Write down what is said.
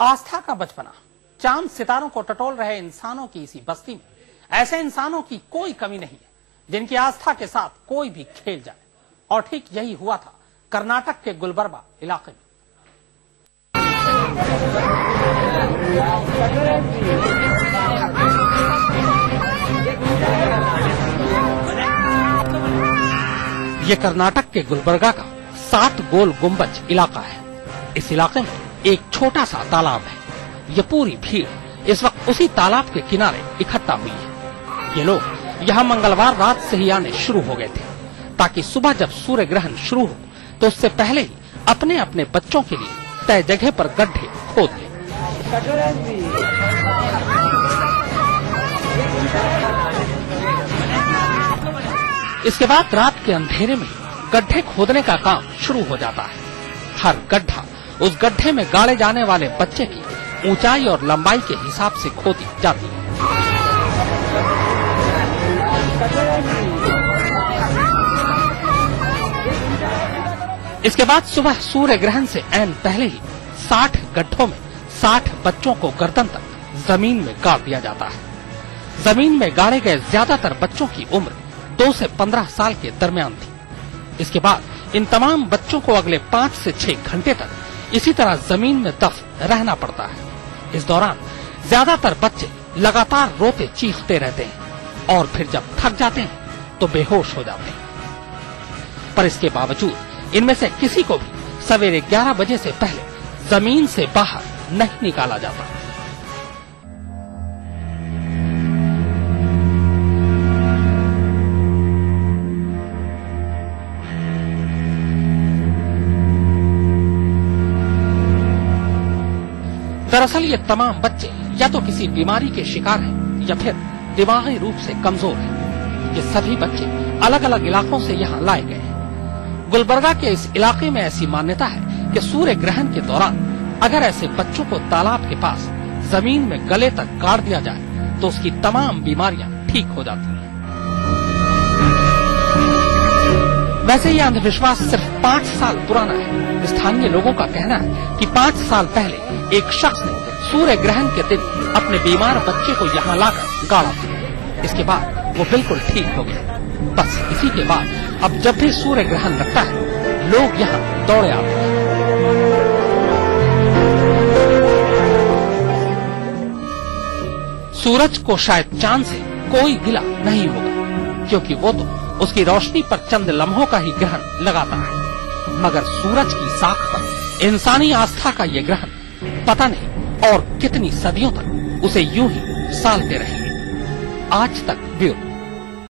आस्था का बचपना, चांद सितारों को टटोल रहे इंसानों की इसी बस्ती में ऐसे इंसानों की कोई कमी नहीं है जिनकी आस्था के साथ कोई भी खेल जाए। और ठीक यही हुआ था कर्नाटक के गुलबर्गा इलाके में। ये कर्नाटक के गुलबर्गा का 7 गोल गुंबज इलाका है। इस इलाके में एक छोटा सा तालाब है। ये पूरी भीड़ इस वक्त उसी तालाब के किनारे इकट्ठा हुई है। ये लोग यहाँ मंगलवार रात से ही आने शुरू हो गए थे ताकि सुबह जब सूर्य ग्रहण शुरू हो तो उससे पहले ही अपने अपने बच्चों के लिए तय जगह पर गड्ढे खोद लें। इसके बाद रात के अंधेरे में गड्ढे खोदने का काम शुरू हो जाता है। हर गड्ढा उस गड्ढे में गाड़े जाने वाले बच्चे की ऊंचाई और लंबाई के हिसाब से खोदी जाती है। इसके बाद सुबह सूर्य ग्रहण से ऐन पहले ही 60 गड्ढों में 60 बच्चों को गर्दन तक जमीन में गाड़ दिया जाता है। जमीन में गाड़े गए ज्यादातर बच्चों की उम्र 2 से 15 साल के दरमियान थी। इसके बाद इन तमाम बच्चों को अगले 5 से 6 घंटे तक इसी तरह जमीन में दफन रहना पड़ता है। इस दौरान ज्यादातर बच्चे लगातार रोते चीखते रहते हैं और फिर जब थक जाते हैं तो बेहोश हो जाते हैं। पर इसके बावजूद इनमें से किसी को भी सवेरे 11 बजे से पहले जमीन से बाहर नहीं निकाला जाता। दरअसल ये तमाम बच्चे या तो किसी बीमारी के शिकार हैं या फिर दिमागी रूप से कमजोर हैं। ये सभी बच्चे अलग अलग इलाकों से यहाँ लाए गए हैं। गुलबर्गा के इस इलाके में ऐसी मान्यता है कि सूर्य ग्रहण के दौरान अगर ऐसे बच्चों को तालाब के पास जमीन में गले तक गाड़ दिया जाए तो उसकी तमाम बीमारियां ठीक हो जाती हैं। वैसे ये अंधविश्वास सिर्फ 5 साल पुराना है। स्थानीय लोगों का कहना है कि 5 साल पहले एक शख्स ने सूर्य ग्रहण के दिन अपने बीमार बच्चे को यहाँ लाकर गाड़ा था। इसके बाद वो बिल्कुल ठीक हो गया। बस इसी के बाद अब जब भी सूर्य ग्रहण लगता है लोग यहाँ दौड़े आते हैं। सूरज को शायद चांद से कोई गिला नहीं होगा क्योंकि वो तो उसकी रोशनी पर चंद लम्हों का ही ग्रहण लगाता है। मगर सूरज की साख पर इंसानी आस्था का ये ग्रहण पता नहीं और कितनी सदियों तक उसे यूं ही सालते रहेंगे। आज तक ब्यूरो।